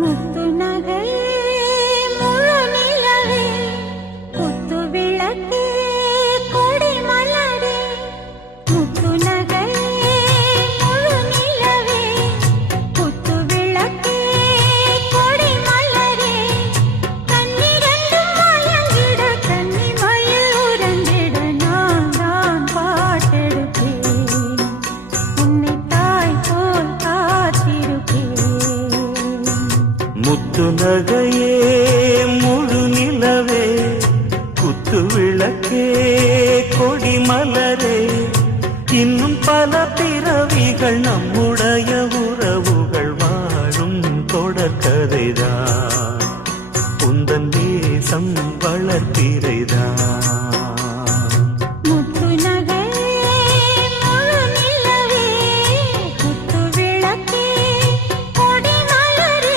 முத்து நகையே முழு நிலவே குத்து விளக்கே கொடி மலரே முத்து நகையே முழு நிலவே குத்து விளக்கே கொடி மலரே கண்ணிரண்டும் மயங்கிட கன்னி மயில் உறங்கிட நான் தான் பாட்டெடுப்பேன் உன்னை தாய் போல் காத்திருப்பேன் முத்து நகையே முழு நிலவே குத்து விளக்கே கொடி மலரே இன்னும் பல பிறவிகள் நம்முடைய உறவுகள் வாழும் தொடர்கதைதான் உந்தன் தேசம் வளர்த்திரைதான்